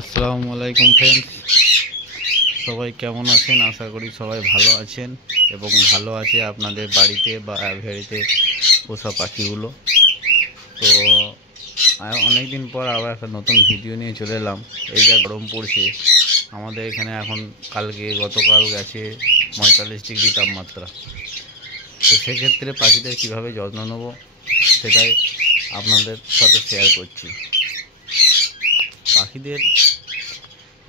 আসসালামু আলাইকুম ফ্রেন্ডস, সবাই কেমন আছেন? আশা করি সবাই ভালো আছেন এবং ভালো আছে আপনাদের বাড়িতে বা অ্যাভিয়ারিতে পোষা পাখিগুলো। তো অনেক দিন পর আবার একটা নতুন ভিডিও নিয়ে চলে এলাম। এই যা গরম পড়ছে আমাদের এখানে, এখন গতকাল গেছে 45 ডিগ্রি তাপমাত্রা। তো সেক্ষেত্রে পাখিদের কীভাবে যত্ন নেব সেটাই আপনাদের সাথে শেয়ার করছি। পাখিদের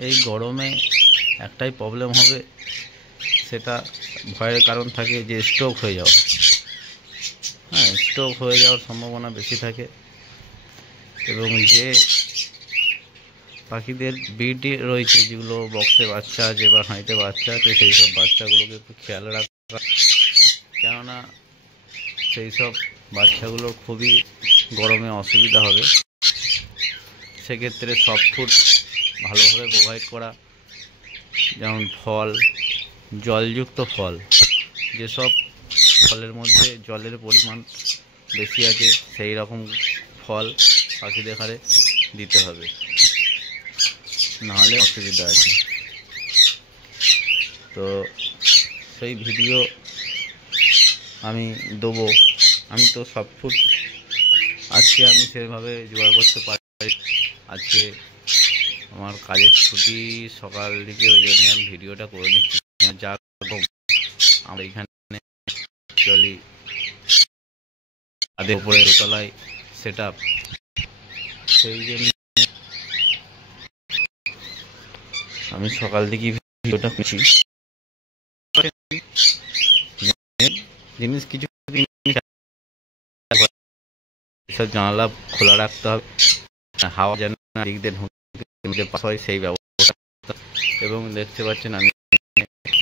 এই গরমে একটাই প্রবলেম হবে, সেটা ভয়ের কারণ থাকে যে স্ট্রোক হয়ে যাওয়া। স্ট্রোক হয়ে যাওয়ার সম্ভাবনা বেশি থাকে। এবং যে পাখিদের ব্রিড রয়েছে, যেগুলো বক্সে বাচ্চা আছে বা হাঁড়িতে বাচ্চা আছে, সেই সব বাচ্চাগুলোকে একটু খেয়াল রাখা, কেননা সেই সব বাচ্চাগুলোর খুবই গরমে অসুবিধা হবে। সেক্ষেত্রে সফট ফুড ভালোভাবে প্রোভাইড করা, যেমন ফল, জলযুক্ত ফল, যেসব ফলের মধ্যে জলের পরিমাণ বেশি আছে সেই রকম ফল পাখিদের হারে দিতে হবে, নাহলে অসুবিধা আছে। তো সেই ভিডিও আমি দেবো। আমি তো সব ফুড আজকে আমি সেভাবে জোগাড় করতে পারি। আজকে আমার কাজের ছুটি সকাল দিকে, ওই জন্য আমি ভিডিওটা করে নিচ্ছি। যা আমরা এখানে অ্যাকচুয়ালি তাদের উপরে দোতলায় সেট আপ, সেই জন্য আমি সকাল থেকে ভিডিওটা করছি। জিনিস কিছু সব জানালা খোলা রাখতে হবে, হাওয়া যেন দিক দিয়ে ঢুকে পাস হয় সেই ব্যবস্থা। এবং দেখতে পাচ্ছেন আমি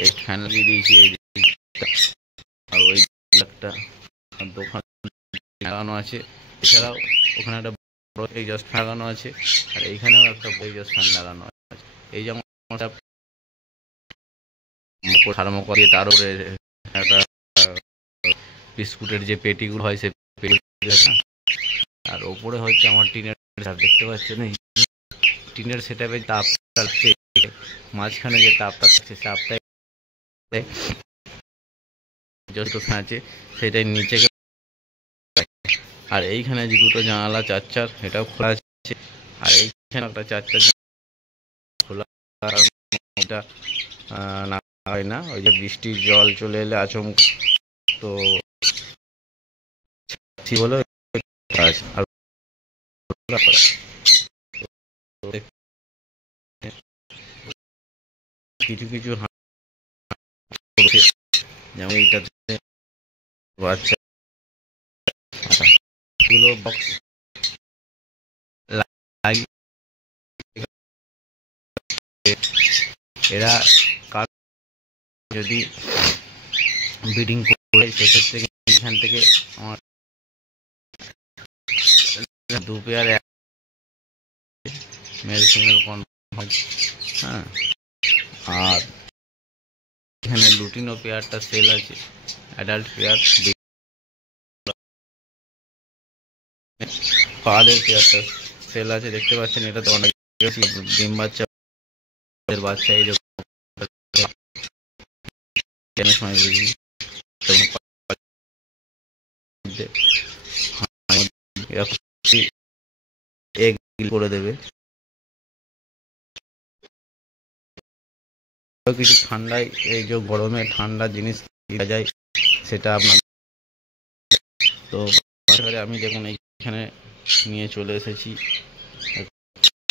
এই ফ্যান লাগিয়ে দিয়েছি, এই আর ওই একটা দোকান লাগানো আছে। এছাড়াও ওখানে একটা বড় এক্সস্ট ফ্যান লাগানো আছে, আর এইখানেও একটা বড় এক্সস্ট ফ্যান লাগানো আছে। এই যেমন থার্মোকল দিয়ে তার উপরে একটা বিস্কুটের যে পেটিগুলো হয়, সেই পেটি, আর ওপরে হচ্ছে আমার টিনের সেটআপ। দেখতে পাচ্ছেন এই টিনের সেটআপে তাপটা, মাঝখানে যে তাপটা থাকছে তাপটাই যত আছে সেটাই নিচে। আর এইখানে যে দুটো জানালা চার এটাও খোলা আছে, আর এইখানে একটা চার খোলা, এটা না হয় না, ওই যে বৃষ্টির জল চলে এলে আচমক তো বলে আর কিছু কিছু যেমন এইটাতে বাচ্চা গুলো বক্স এরা যদি ব্রিডিং করে, সেক্ষেত্রে এখান থেকে আমার 2 পেয়ার মেল ফিমেল কনফার্ম হয়। আর এখানে লুটিনো পেয়ারটা সেল আছে, অ্যাডাল্ট পেয়ার। পালের পেয়ারটা সেল আছে, দেখতে পাচ্ছেন। এটা তো অনেক ডিম বাচ্চা এই সময় বুঝি এগ করে দেবে। কিছু ঠান্ডায়, এই যে গরমে ঠান্ডা জিনিস দেওয়া যায় সেটা আপনার। তো আমি দেখুন এইখানে নিয়ে চলে এসেছি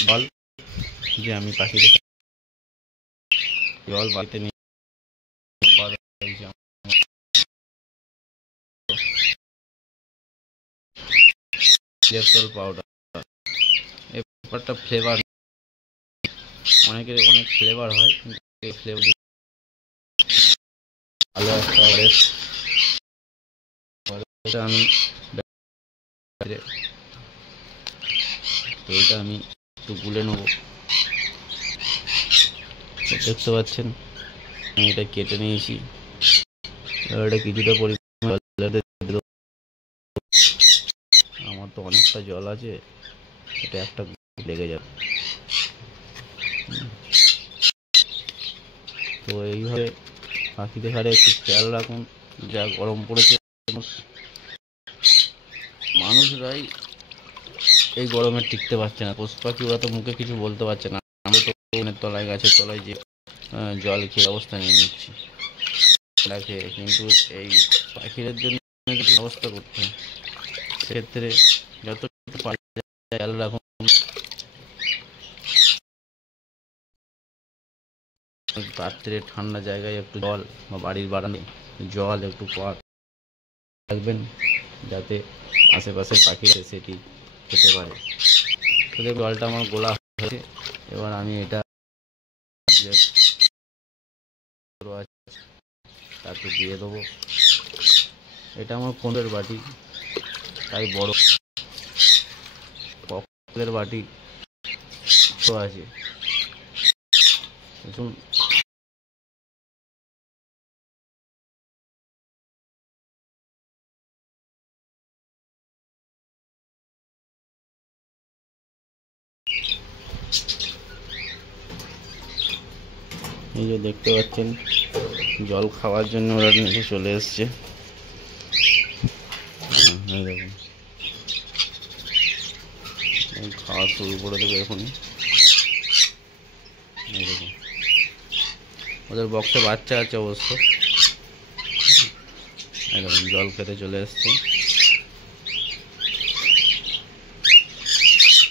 জল, যে আমি পাখিদের জল বাড়িতে নিয়ে পাউডার। এই ব্যাপারটা ফ্লেভার, অনেকের অনেক ফ্লেভার হয়, কিন্তু এই ফ্লেভার ভালো একটা আমি তো এটা আমি একটু গুলে নেবো। দেখতে পাচ্ছেন আমি এটা কেটে নিয়েছি, এটা কিছুটা পরিমাণ আমার তো অনেকটা জল আছে, এটা একটা লেগে যাবে। তো এইভাবে পাখিদের হারে একটু খেয়াল রাখুন। যা গরম পড়েছে, মানুষরাই এই গরমে টিকতে পারছে না। পশু পাখি ওরা তো মুখে কিছু বলতে পারছে না, আমরা তো তলায় গাছের তলায় যে জল খেয়ে অবস্থা নিয়ে নিচ্ছি রাখে, কিন্তু এই পাখিদের জন্য কিছু ব্যবস্থা করতে হয়। সেক্ষেত্রে যত খেয়াল রাখুন। রাত্রে ঠান্ডা জায়গায় একটু জল বা বাড়ির বারান্দায় জল একটু রাখবেন, যাতে আশেপাশে পাখিরা সেটি খেতে পারে। তো জলটা আমার গোলা হয়েছে, এবার আমি এটা তাতে দিয়ে দেবো। এটা আমার কোনের বাটি, তাই বড় ককের বাটি তো আছে। দেখুন এই যে দেখতে পাচ্ছেন জল খাওয়ার জন্য ওরা নিচে চলে এসছে। দেখুন খাওয়া শুরু করে দেবে এখনই। দেখুন ওদের বক্সে বাচ্চা আছে অবশ্য। দেখুন জল খেতে চলে এসছে।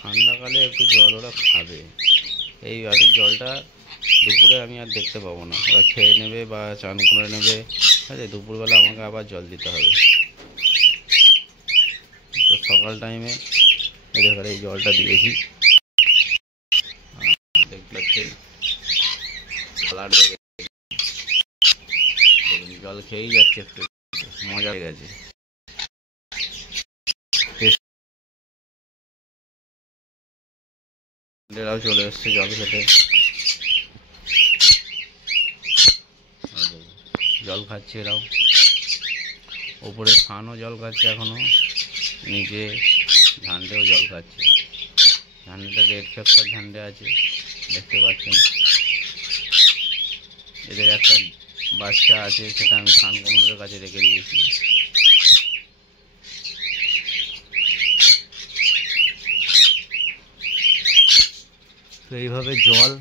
ঠান্ডাকালে একটু জল ওরা খাবে। এই বাটির জলটা দুপুরে আমি আর দেখতে পাবো না, ওরা খেয়ে নেবে বা চান করে নেবে। আচ্ছা, দুপুরবেলা আমাকে আবার জল দিতে হবে। তো সকাল টাইমে এদের ঘরে এই জলটা দিয়েছি। দেখতে পাচ্ছেন জল খেয়েই যাচ্ছে, একটু মজা হয়ে গেছে। এরাও চলে এসছে জল খেতে, জল খাচ্ছে এরাও। ওপরে ফানও জল খাচ্ছে এখনো, নিচে ঝান্ডেও জল খাচ্ছে। ঝান্ডেটা রেড ফ্যাক্টর ঝান্ডে আছে, দেখতে পাচ্ছেন। এদের একটা বাচ্চা আছে, সেটা আমি খানকনুরের কাছে রেখে দিয়েছি। তো এইভাবে জল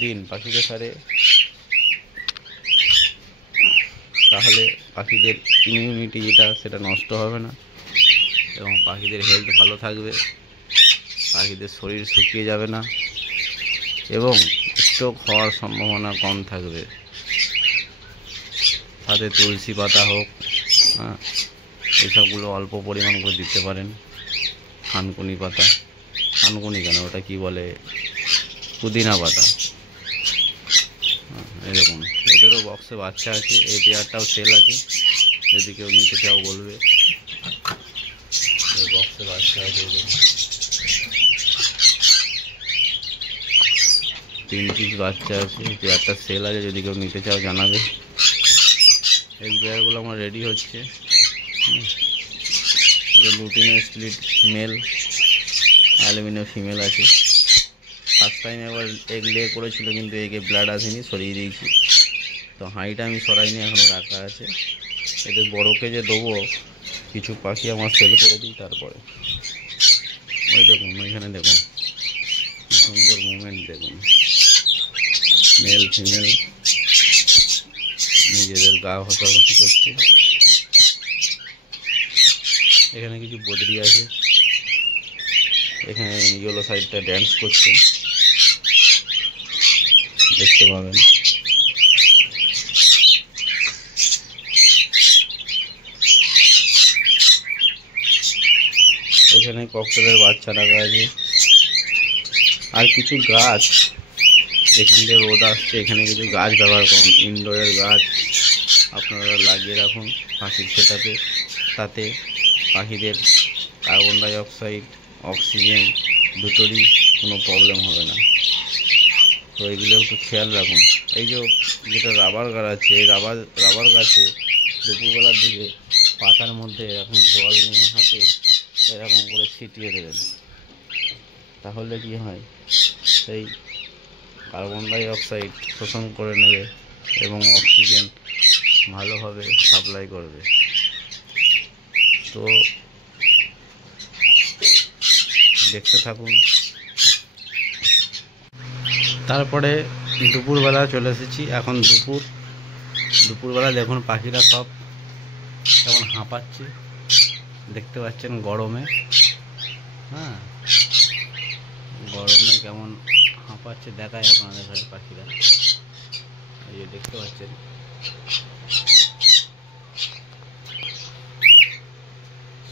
দিন পাখিদের সারে, তাহলে পাখিদের ইমিউনিটি যেটা সেটা নষ্ট হবে না এবং পাখিদের হেলথ ভালো থাকবে, পাখিদের শরীর শুকিয়ে যাবে না এবং স্ট্রোক হওয়ার সম্ভাবনা কম থাকবে। সাথে তুলসী পাতা হোক, হ্যাঁ, এসবগুলো অল্প পরিমাণ করে দিতে পারেন। থানকুনি পাতা, থানকুনি কেন, ওটা কি বলে, পুদিনা পাতা। এরকম এদেরও বক্সে বাচ্চা আছে। এই পেয়ারটাও সেল আছে, যদি কেউ নিতে চাও বলবে। এই বক্সে বাচ্চা আছে, 3 পিস বাচ্চা আছে। এই পেয়ারটা সেল আছে, যদি কেউ নিতে চাও জানাবে। এই পেয়ারগুলো আমার রেডি হচ্ছে। Lutino split male, aluminium female আছে। ফার্স্ট টাইম একবার এগ লে করেছিল, কিন্তু এগে ব্লাড আসেনি, সরিয়ে দিয়েছি। তো হাঁড়িটা আমি সরাইনি, এখনও রাখা আছে। এদের বড়কে যে দেবো, কিছু পাখি আমার সেল করে দিই তারপরে। ওই দেখুন ওইখানে দেখুন কি সুন্দর মুভমেন্ট, দেখুন মেল ফিমেল নিজেদের গা ঘষাঘষি করছে। এখানে কিছু বদরি আছে, এখানে ইয়েলো সাইডটা ড্যান্স করছে, দেখতে পাবেন। এখানে ককটেলের বাচ্চা রাখা আছে। আর কিছু গাছ, এখান থেকে রোদ আসছে, এখানে কিছু গাছ ব্যবহার করুন। ইনডোরের গাছ আপনারা লাগিয়ে রাখুন পাখির সেটাতে, তাতে পাখিদের কার্বন ডাই অক্সাইড, অক্সিজেন দুটোরই কোনো প্রবলেম হবে না। তো এইগুলো একটু খেয়াল রাখুন। এই যে যেটা রাবার গাছ আছে, এই রাবার গাছে দুপুরবেলার দিকে পাতার মধ্যে এরকম জল নিয়ে হাতে এরকম করে ছিটিয়ে দেবেন। তাহলে কি হয়, সেই কার্বন ডাই অক্সাইড শোষণ করে নেবে এবং অক্সিজেন ভালোভাবে সাপ্লাই করবে। তো দেখতে থাকুন। তারপরে দুপুরবেলা চলে এসেছি। এখন দুপুরবেলা দেখুন পাখিরা সব কেমন হাঁপাচ্ছে, দেখতে পাচ্ছেন গরমে। হ্যাঁ, গরমে কেমন হাঁপাচ্ছে দেখায় আপনাদের ঘরে পাখিরা। এই যে দেখতে পাচ্ছেন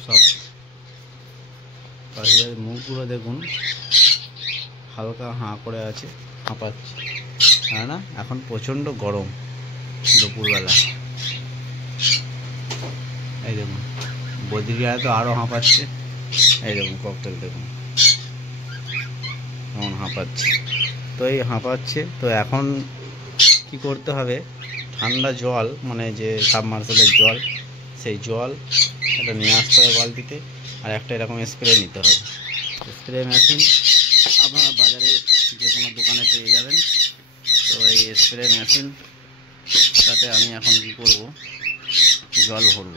সব পাখিদের মুখগুলো দেখুন হালকা হাঁ করে আছে, হাঁপাচ্ছে। না এখন প্রচণ্ড গরম দুপুরবেলা। এই দেখুন বদ্রিয়া তো আরও হাঁপাচ্ছে। এই দেখুন ককটেল দেখুন কেমন হাঁপাচ্ছে। তো এই হাঁপাচ্ছে, তো এখন কি করতে হবে, ঠান্ডা জল মানে যে সাবমার্সেলের জল, সেই জল এটা নিয়ে আসতে হবে বালতিতে, আর একটা এরকম স্প্রে নিতে হবে। স্প্রে মেশিন আপনারা বাজারে যে কোনো দোকানে পেয়ে যাবেন। তো এই স্প্রে মেশিন তাতে আমি এখন কি করব, জল ভরব।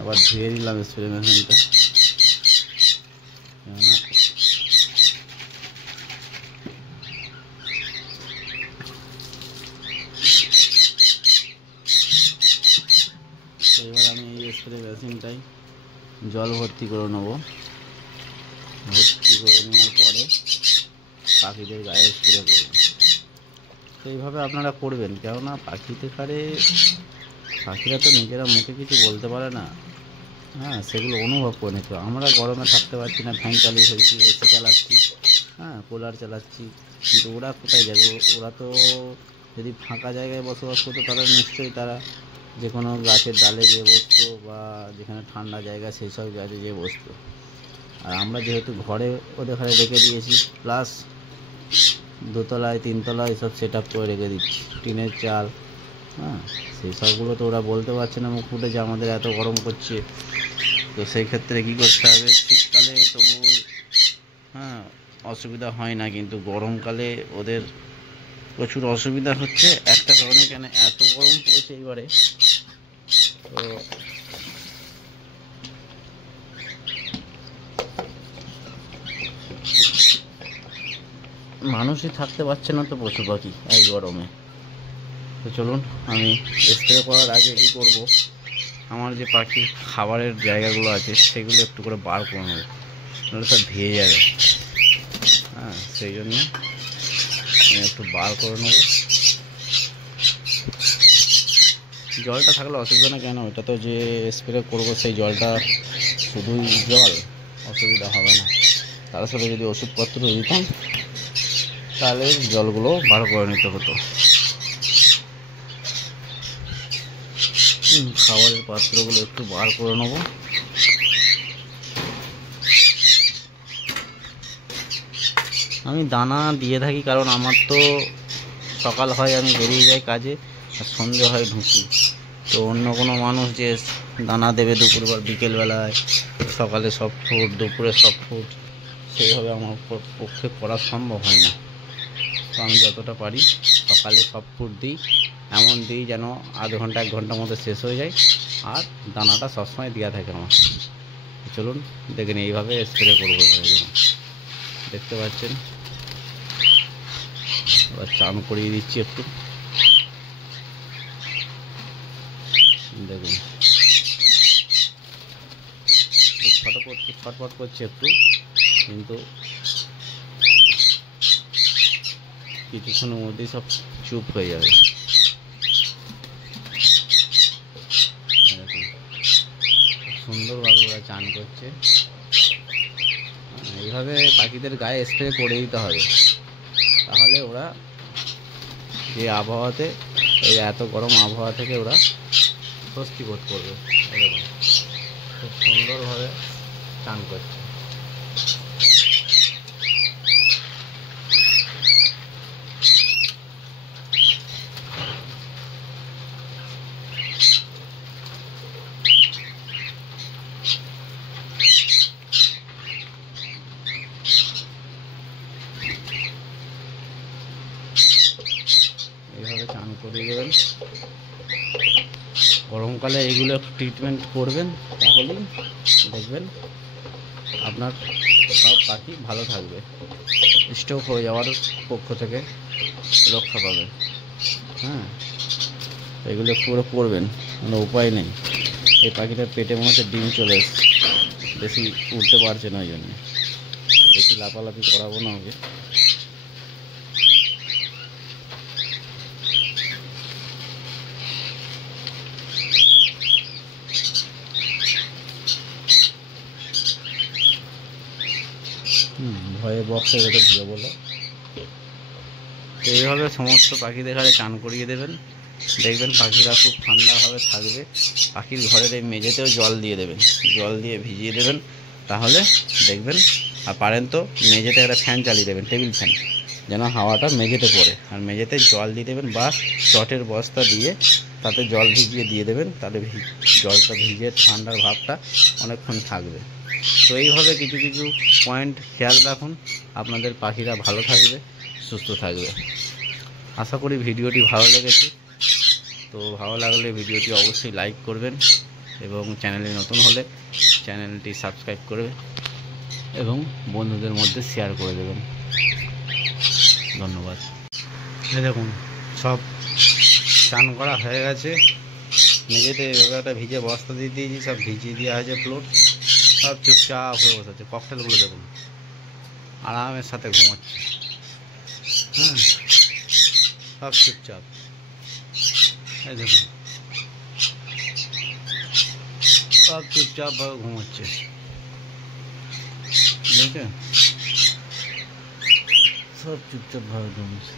আবার ধুয়ে নিলাম স্প্রে মেশিনটা, তো এবার আমি এই স্প্রে মেশিনটাই জল ভর্তি করে নেব। ভর্তি করে নেওয়ার পরে পাখিদের গায়ে স্প্রে করব। তো এইভাবে আপনারা করবেন, কেননা পাখিরা তো নিজেরা মুখে কিছু বলতে পারে না। হ্যাঁ, সেগুলো অনুভব করে নিতে। আমরা গরমে থাকতে পারছি না, ফ্যান চালিয়ে ফেলছি, এসি চালাচ্ছি, হ্যাঁ কুলার চালাচ্ছি, কিন্তু ওরা কোথায় যাবে? ওরা তো যদি ফাঁকা জায়গায় বসবাস করতো তাহলে নিশ্চয়ই তারা যে কোনো গাছের ডালে গিয়ে বসতো, বা যেখানে ঠান্ডা জায়গা সেই সব গাছে গিয়ে বসতো। আর আমরা যেহেতু ঘরে ওদের ঘরে রেখে দিয়েছি, প্লাস দোতলায় তিনতলায় সব সেট আপ করে রেখে দিচ্ছি, টিনের চাল। হ্যাঁ, সেই সবগুলো তো ওরা বলতে পারছে না মুখ ফুটে যে আমাদের এত গরম করছে। তো সেই ক্ষেত্রে কী করতে হবে, শীতকালে তবু হ্যাঁ অসুবিধা হয় না, কিন্তু গরমকালে ওদের প্রচুর অসুবিধা হচ্ছে একটা কারণে, কেন এত গরম পড়েছে এইবারে। তো মানুষই থাকতে পারছে না, তো পশু পাখি এই গরমে। তো চলুন, আমি স্প্রে করার আগে কী করব, আমার যে পাখি খাবারের জায়গাগুলো আছে সেগুলো একটু করে বার করে নেব, নাহলে সব ভেজে যাবে। হ্যাঁ, সেই জন্য আমি একটু বার করে নেব। জলটা থাকলে অসুবিধা না, কেন ওটা তো যে স্প্রে করবো সেই জলটা শুধুই জল, অসুবিধা হবে না। তার সাথে যদি ওষুধপত্র দিতাম তাহলে জলগুলো বার করে নিতে হতো। খাবারের পাত্রগুলো একটু বার করে নেব। আমি দানা দিয়ে থাকি, কারণ আমার তো সকাল হয় আমি বেরিয়ে যাই কাজে, আর সন্ধে হয় ঢুকি। তো অন্য কোনো মানুষ যে দানা দেবে দুপুরবেলা, বিকেলবেলায়, সকালে সব ফুড, দুপুরে সব ফুড, সেইভাবে আমার পক্ষে করা সম্ভব হয় না। তো আমি যতটা পারি সকালে সব ফুড দিই, এমন দিই যেন আধ ঘন্টা 1 ঘন্টার মধ্যে শেষ হয়ে যায়, আর দানাটা সবসময় দেওয়া থাকে আমার। চলুন দেখেন এইভাবে স্প্রে করবো। যেমন দেখতে পাচ্ছেন, এবার চান করিয়ে দিচ্ছি একটু, দেখুন ছটফট করছে একটু, কিন্তু কিছুক্ষণের মধ্যেই সব চুপ হয়ে যাবে। সুন্দরভাবে ওরা চান করছে। এইভাবে পাখিদের গায়ে স্প্রে করে দিতে হবে, তাহলে ওরা যে আবহাওয়াতে, এই এত গরম আবহাওয়া থেকে ওরা স্বস্তি বোধ করবে। খুব সুন্দরভাবে চান করছে। এইভাবে চান করিয়ে দেবেন। গরমকালে এইগুলো একটু ট্রিটমেন্ট করবেন, তাহলেই দেখবেন আপনার সব পাখি ভালো থাকবে, স্ট্রোক হয়ে যাওয়ার পক্ষ থেকে রক্ষা পাবে। হ্যাঁ, এগুলো একটু করে করবেন, কোনো উপায় নেই। এই পাখিটার পেটে মনে হচ্ছে ডিম চলে এসছে, বেশি উঠতে পারছে না, ওই জন্য বেশি লাফালাফি করাবো না ওকে। ভয়ে বক্সে রেখে দিয়ে বলো। এইভাবে সমস্ত পাখিদের ঘরে চান করিয়ে দেবেন, দেখবেন পাখিরা খুব ঠান্ডাভাবে থাকবে। পাখির ঘরের এই মেঝেতেও জল দিয়ে দেবেন, জল দিয়ে ভিজিয়ে দেবেন, তাহলে দেখবেন। আর পারেন তো মেঝেতে একটা ফ্যান চালিয়ে দেবেন, টেবিল ফ্যান, যেন হাওয়াটা মেঝেতে পড়ে। আর মেঝেতে জল দিয়ে দেবেন বা চটের বস্তা দিয়ে তাতে জল ভিজিয়ে দিয়ে দেবেন, তাহলে জলটা ভিজিয়ে ঠান্ডার ভাবটা অনেকক্ষণ থাকবে। তো এইভাবে কিছু কিছু পয়েন্ট খেয়াল রাখুন, আপনাদের পাখিরা ভালো থাকবে, সুস্থ থাকবে। আশা করি ভিডিওটি ভালো লেগেছে। তো ভালো লাগলে ভিডিওটি অবশ্যই লাইক করবেন এবং চ্যানেলে নতুন হলে চ্যানেলটি সাবস্ক্রাইব করবে এবং বন্ধুদের মধ্যে শেয়ার করে দেবেন। ধন্যবাদ। এই দেখুন, সব চান করা হয়ে গেছে, মেঝেতে একটা ভিজে বস্তা দিয়ে দিয়েছি, সব ভিজিয়ে দেওয়া হয়েছে ফ্লোর, সব চুপচাপ হয়ে বসেছে। ককটেলগুলো দেখুন আরামের সাথে ঘুমাচ্ছে। হ্যাঁ, সব চুপচাপ। এই দেখুন সব চুপচাপ ভাবে ঘুমাচ্ছে, বুঝলেন? সব চুপচাপ ভাবে ঘুমাচ্ছে,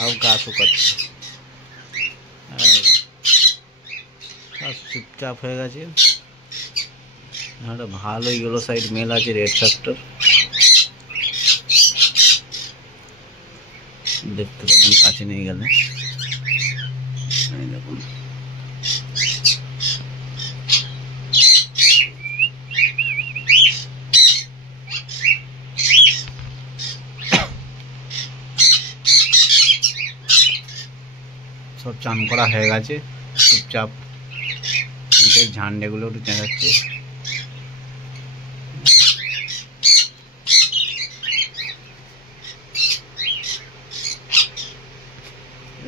আর গা শুকাচ্ছে। সব চুপচাপ হয়ে গেছে। একটা ভালো ইয়েলো সাইড মেল আছে, রেড ফ্যাক্টর, দেখতে পাবেন কাছে নিয়ে গেলে। দেখুন সব চান করা হয়ে গেছে, চুপচাপ নিচের ঝান্ডেগুলো একটু চেঁচাচ্ছে।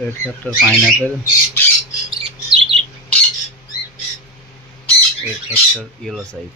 Red factor pineapple, red factor yellow side.